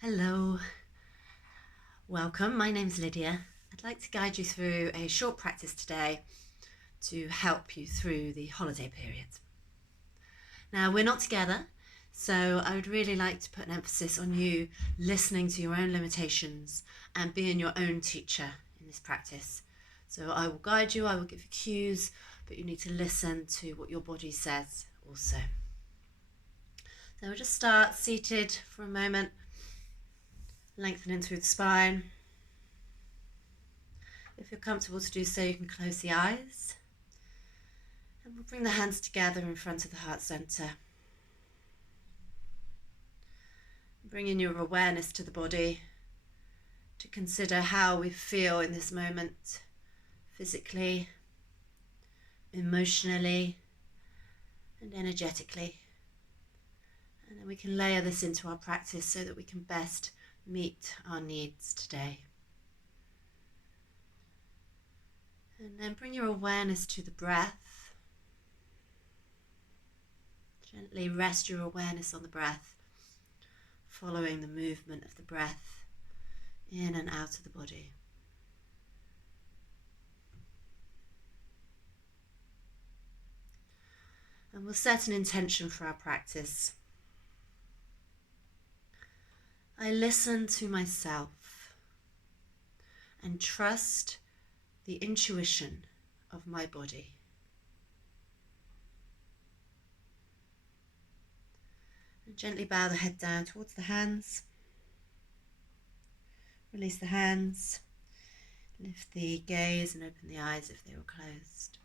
Hello, welcome. My name's Lydia. I'd like to guide you through a short practice today to help you through the holiday period. Now, we're not together, so I would really like to put an emphasis on you listening to your own limitations and being your own teacher in this practice. So I will guide you, I will give you cues, but you need to listen to what your body says also. So we'll just start seated for a moment, lengthening through the spine. If you're comfortable to do so, you can close the eyes. And we'll bring the hands together in front of the heart center. Bringing your awareness to the body to consider how we feel in this moment, physically, emotionally, and energetically. And then we can layer this into our practice so that we can best meet our needs today. And then bring your awareness to the breath. Gently rest your awareness on the breath, following the movement of the breath in and out of the body. And we'll set an intention for our practice. I listen to myself and trust the intuition of my body. And gently bow the head down towards the hands. Release the hands. Lift the gaze and open the eyes if they were closed.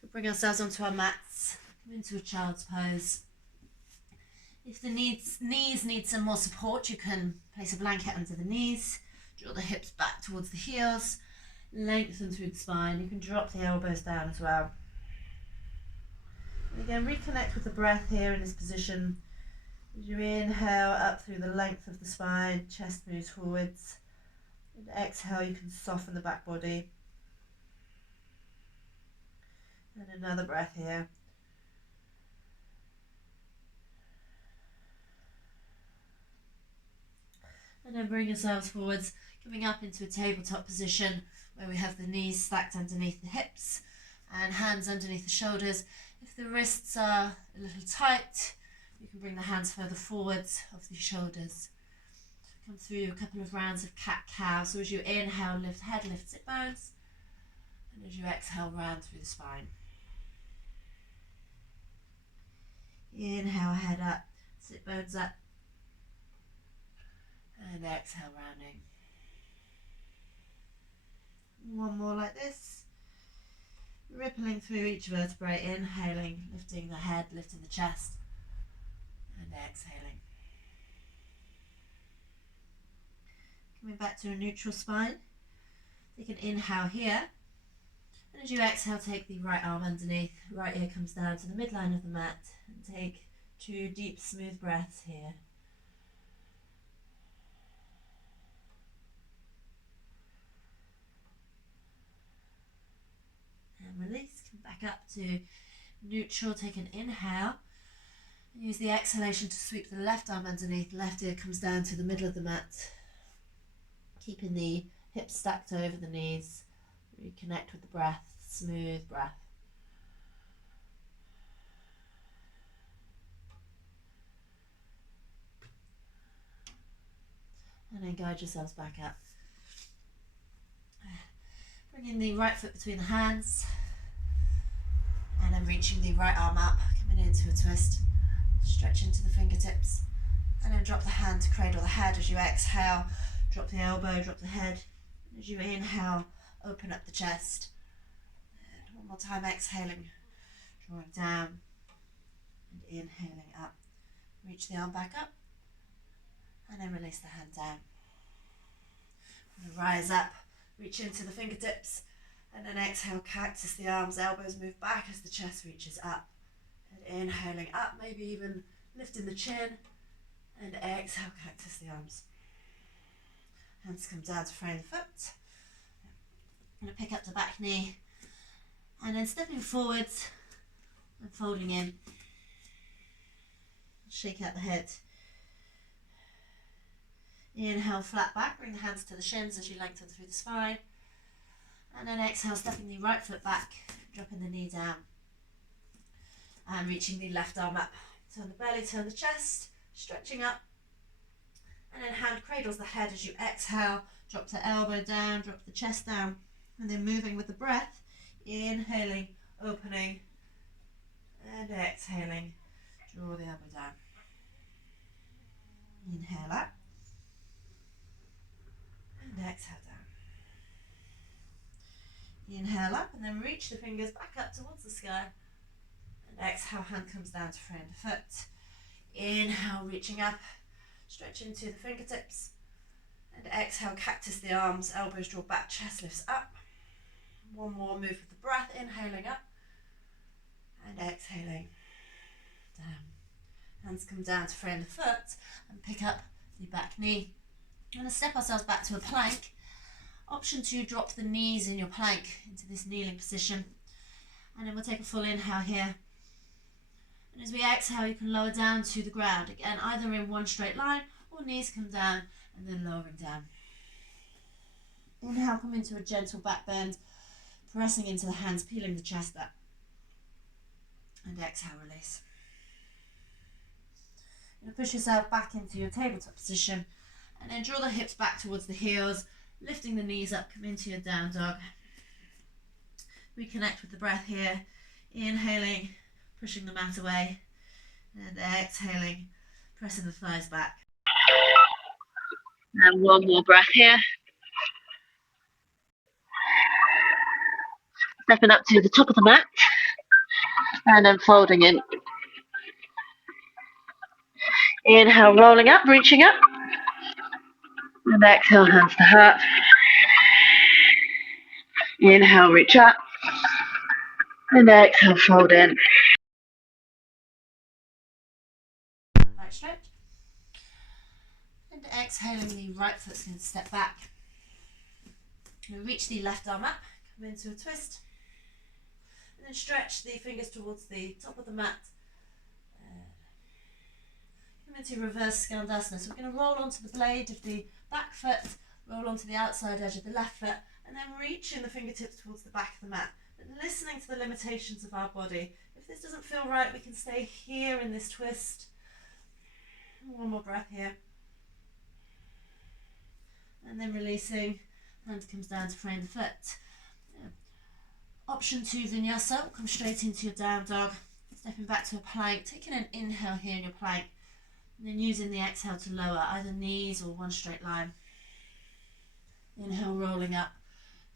We'll bring ourselves onto our mats, into a child's pose. If the knees need some more support, you can place a blanket under the knees, draw the hips back towards the heels, lengthen through the spine. You can drop the elbows down as well. And again, reconnect with the breath here in this position. As you inhale up through the length of the spine, chest moves forwards. And exhale, you can soften the back body. And another breath here. And then bring yourselves forwards, coming up into a tabletop position where we have the knees stacked underneath the hips and hands underneath the shoulders. If the wrists are a little tight, you can bring the hands further forwards of the shoulders. Come through a couple of rounds of cat-cow. So as you inhale, lift head, lift sit bones. And as you exhale, round through the spine. Inhale, head up, sit bones up. And exhale, rounding. One more like this. Rippling through each vertebrae, inhaling, lifting the head, lifting the chest, and exhaling. Coming back to a neutral spine. Take an inhale here. And as you exhale, take the right arm underneath. Right ear comes down to the midline of the mat. And take 2 deep, smooth breaths here. And release. Come back up to neutral. Take an inhale. And use the exhalation to sweep the left arm underneath. Left ear comes down to the middle of the mat. Keeping the hips stacked over the knees. Reconnect with the breath. Smooth breath. And then guide yourselves back up. Bringing the right foot between the hands. And then reaching the right arm up, coming into a twist. Stretch into the fingertips. And then drop the hand to cradle the head as you exhale. Drop the elbow, drop the head. As you inhale, open up the chest. And one more time, exhaling, drawing down and inhaling up. Reach the arm back up and then release the hand down. And rise up, reach into the fingertips and then exhale, cactus the arms, elbows move back as the chest reaches up. And inhaling up, maybe even lifting the chin and exhale, cactus the arms. Hands come down to frame the foot. I'm going to pick up the back knee and then stepping forwards and folding in. Shake out the head. Inhale, flat back, bring the hands to the shins as you lengthen through the spine. And then exhale, stepping the right foot back, dropping the knee down. And reaching the left arm up. Turn the belly, turn the chest, stretching up. And then hand cradles the head as you exhale. Drop the elbow down, drop the chest down. And then moving with the breath. Inhaling, opening. And exhaling, draw the elbow down. Inhale up. And exhale down. Inhale up and then reach the fingers back up towards the sky. And exhale, hand comes down to front foot. Inhale, reaching up, stretch into the fingertips. And exhale, cactus the arms, elbows draw back, chest lifts up. One more move with the breath, inhaling up. And exhaling down. Hands come down to front foot and pick up the back knee. We're going to step ourselves back to a plank. Option 2, drop the knees in your plank into this kneeling position. And then we'll take a full inhale here. And as we exhale, you can lower down to the ground. Again, either in one straight line or knees come down and then lowering down. Inhale, come into a gentle back bend, pressing into the hands, peeling the chest up. And exhale, release. You're going to push yourself back into your tabletop position and then draw the hips back towards the heels, lifting the knees up, come into your down dog. Reconnect with the breath here. Inhaling, pushing the mat away, and exhaling, pressing the thighs back. And one more breath here. Stepping up to the top of the mat, and then folding in. Inhale, rolling up, reaching up. And exhale, hands to heart. Inhale, reach up. And exhale, fold in. Right stretch. And exhaling, the right foot's going to step back. And reach the left arm up, come into a twist. And then stretch the fingers towards the top of the mat. Come into reverse Skandasana. So we're going to roll onto the blade of the back foot, roll onto the outside edge of the left foot, and then reaching the fingertips towards the back of the mat. But listening to the limitations of our body. If this doesn't feel right, we can stay here in this twist. One more breath here. And then releasing, hand comes down to frame the foot. Option 2, Vinyasa, will come straight into your down dog. Stepping back to a plank, taking an inhale here in your plank. And then using the exhale to lower either knees or one straight line. Inhale, rolling up,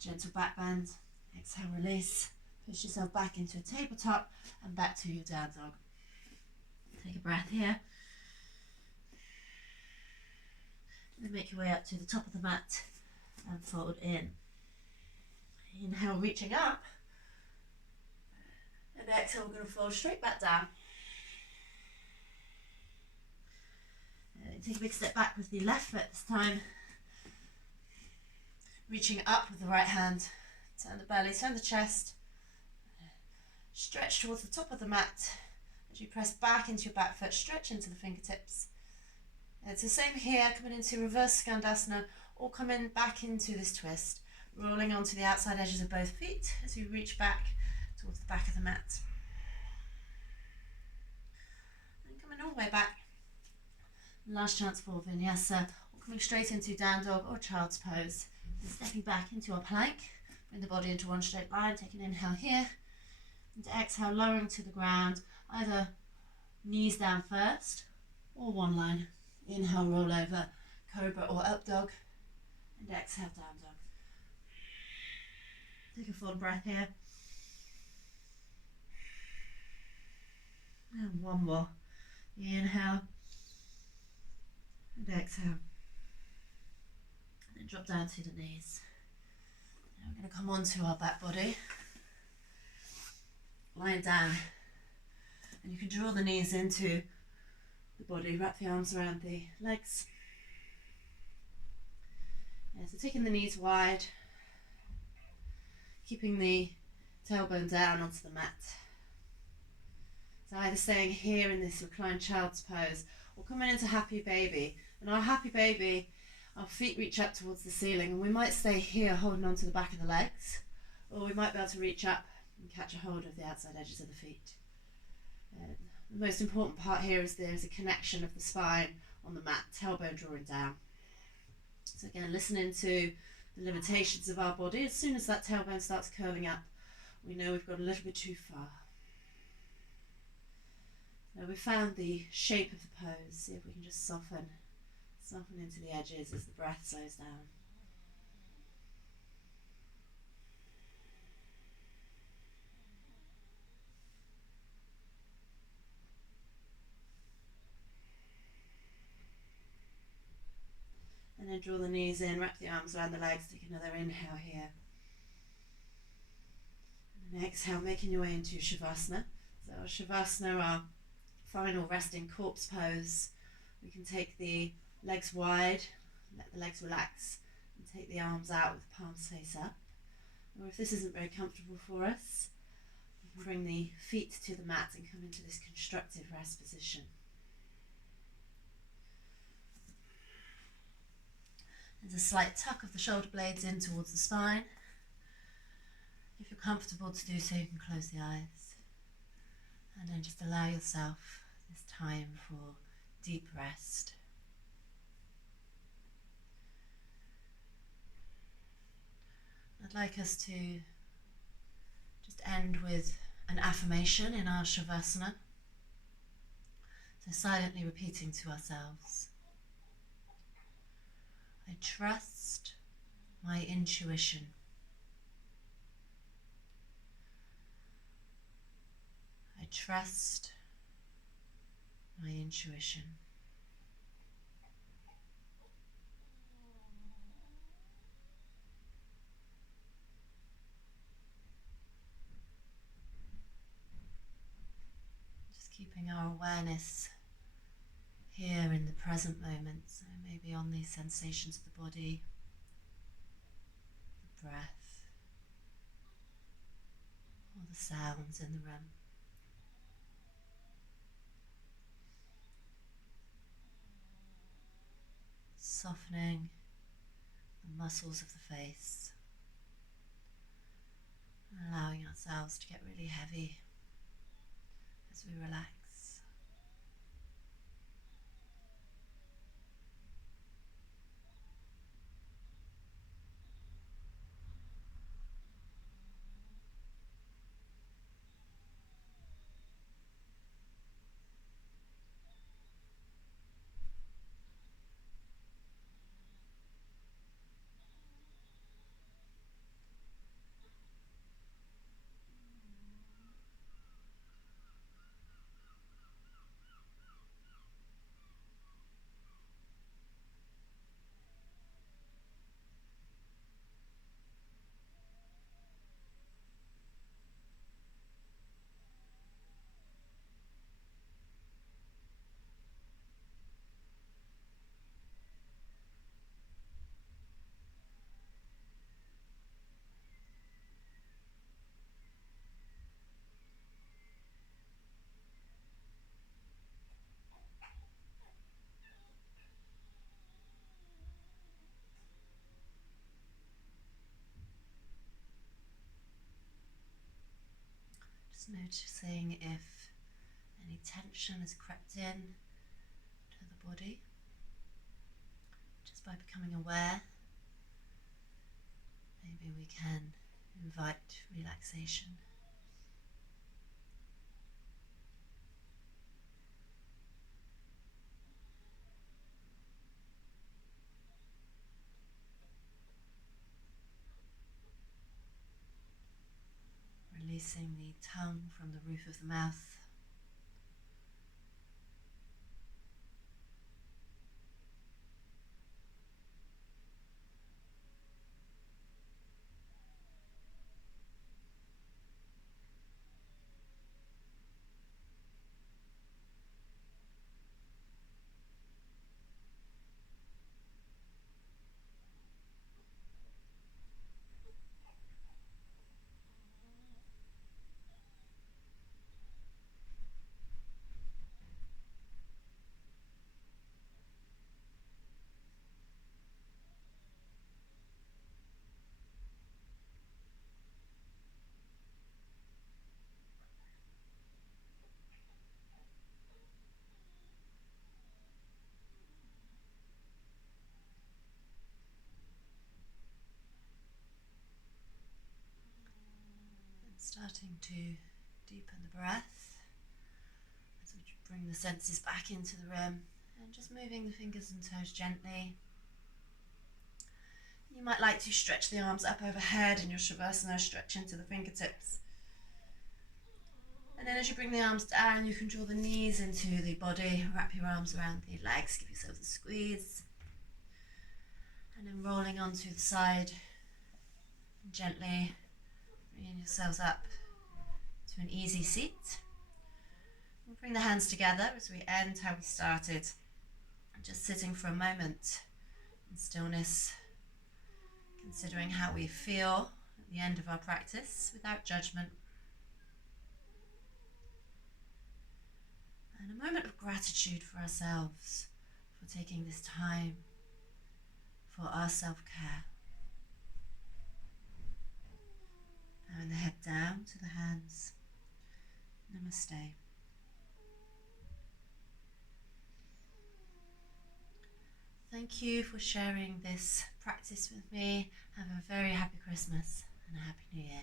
gentle back bend. Exhale, release. Push yourself back into a tabletop and back to your down dog. Take a breath here. And then make your way up to the top of the mat and fold in. Inhale, reaching up. And exhale, we're going to fold straight back down. Take a big step back with the left foot this time. Reaching up with the right hand. Turn the belly, turn the chest. Stretch towards the top of the mat. As you press back into your back foot, stretch into the fingertips. It's the same here, coming into reverse Skandasana, or coming back into this twist. Rolling onto the outside edges of both feet as you reach back towards the back of the mat. And coming all the way back. Last chance for Vinyasa, or coming straight into down dog or child's pose. And stepping back into our plank, bring the body into one straight line, take an inhale here, and exhale, lowering to the ground, either knees down first, or one line. Inhale, roll over, cobra or up dog, and exhale, down dog. Take a full breath here. And one more. Inhale. And exhale. And then drop down to the knees. Now we're going to come onto our back body. Lying down. And you can draw the knees into the body. Wrap the arms around the legs. Yeah, so taking the knees wide. Keeping the tailbone down onto the mat. So either staying here in this reclined child's pose or coming into happy baby. And our happy baby Our feet reach up towards the ceiling, and we might stay here holding on to the back of the legs, or we might be able to reach up and catch a hold of the outside edges of the feet. The most important part here is there's a connection of the spine on the mat, tailbone drawing down. So again, listening to the limitations of our body. As soon as that tailbone starts curling up, we know we've got a little bit too far. Now we've found the shape of the pose. See if we can just soften into the edges as the breath slows down. And then draw the knees in, wrap the arms around the legs, take another inhale here. And then exhale, making your way into Shavasana. So Shavasana, our final resting corpse pose. We can take the legs wide, let the legs relax, and take the arms out with the palms face up. Or if this isn't very comfortable for us, we can bring the feet to the mat and come into this constructive rest position. There's a slight tuck of the shoulder blades in towards the spine. If you're comfortable to do so, you can close the eyes. And then just allow yourself this time for deep rest. I'd like us to just end with an affirmation in our Shavasana. So silently repeating to ourselves. I trust my intuition. I trust my intuition. Just keeping our awareness here in the present moment, so maybe on these sensations of the body, the breath, or the sounds in the room. Softening the muscles of the face, and allowing ourselves to get really heavy as we relax. Just noticing if any tension has crept in to the body. Just by becoming aware, maybe we can invite relaxation. Releasing the tongue from the roof of the mouth. Starting to deepen the breath as we bring the senses back into the room, and just moving the fingers and toes gently. You might like to stretch the arms up overhead in your Shavasana, stretch into the fingertips. And then as you bring the arms down, you can draw the knees into the body, wrap your arms around the legs, give yourself a squeeze. And then rolling onto the side, gently bringing yourselves up to an easy seat. We'll bring the hands together as we end how we started. Just sitting for a moment in stillness, considering how we feel at the end of our practice without judgment. And a moment of gratitude for ourselves for taking this time for our self-care. Bowing the head down to the hands. Namaste. Thank you for sharing this practice with me. Have a very happy Christmas and a happy New Year.